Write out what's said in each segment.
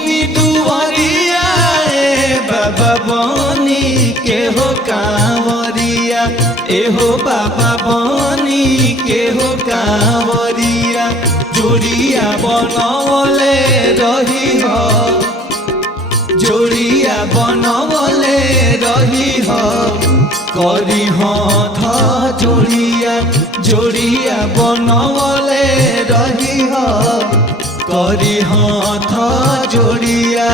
ओइनी दुआरिया बाबा बनी के हो कांवरिया एहो बाबा बनी के हो कांवरिया जोड़िया बनवले रही हो जोड़िया बनवले रही हो करी हाथ जोड़िया जोड़िया बनवले रही हो करी हाथ जोड़िया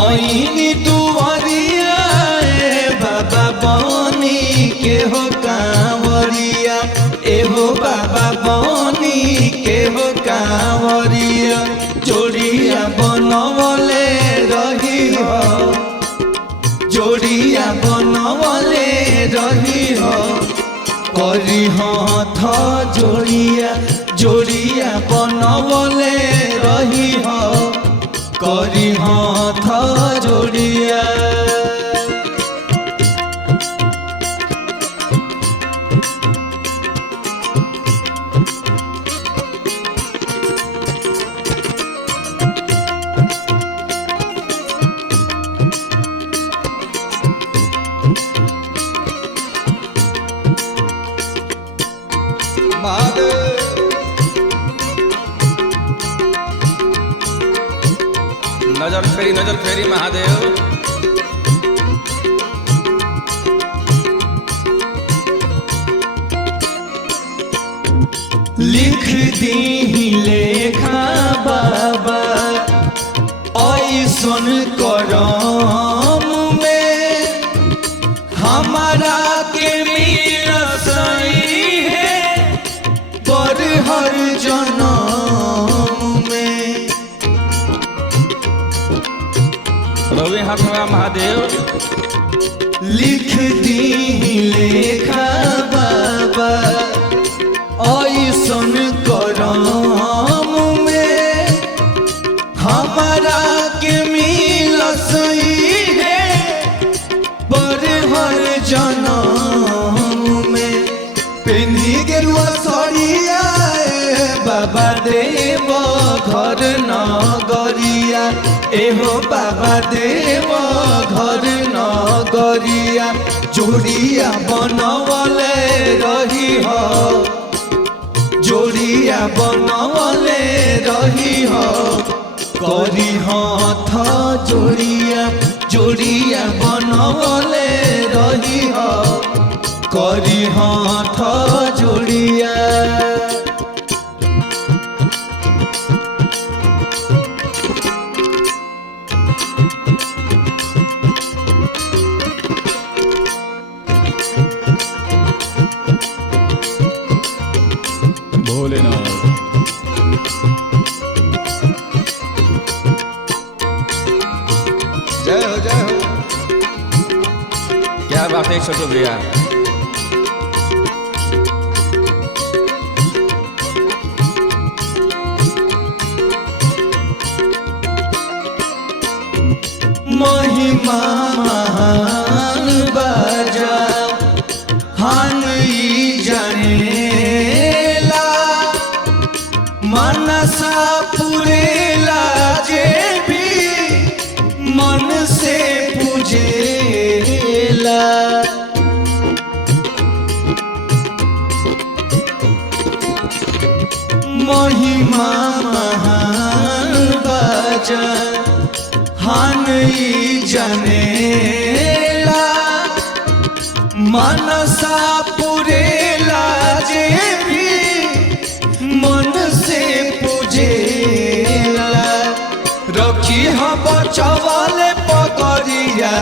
ओइनी दुआरिया बाबा बनी के हो कांवरिया एहो बाबा बनी के हो कांवरिया जोड़िया बनवले रही हो जोड़िया बनवले रही हो करी हाथ जोड़िया जोड़िया बनवले रही हो करी हाथ जोड़िया नजर फेरी महादेव। लिख दी लेखा बाबा ऐसन करम में हमारा के मिल सही है पर हर जन्म में रवि हाथ में महादेव। लिख दी लेखा बाबा ऐसन करम में हमारा के मिल सही है पर हर जन्म में पेन्ही गेरुआ सड़िया बाबा देव घर नगरिया एहो बाबा देव घर नगरिया जोड़िया बनवले रही हो जोड़िया बनवले रही हो करी हाथ जोड़िया जोड़िया बनवले रही हो करी हाथ जोड़िया भोलेनाथ। जय हो जय हो। क्या बात है छोटू भैया। महिमा महान बाजा हान जानेला मनसा पुरेला जे भी मन से पूजेला महिमा महान बाजा हान जानेला मनसा पुरेला जे भी मन से पूजेला रखी हम बचवले पकड़िया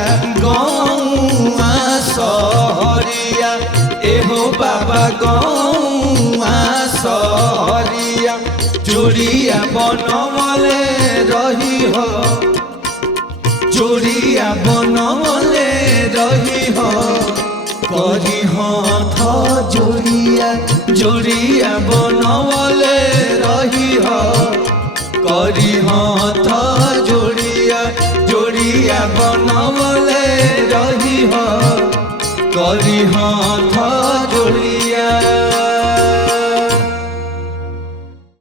गौआ सहरिया एहो बाबा गौआ सहरिया जोड़िया बनवले रही हो जोड़िया बनवले रही हो करी हाथ जोड़िया जोड़िया बनवले रही हो करी हाथ जोड़िया जोड़िया बनवले रही हो करी हाथ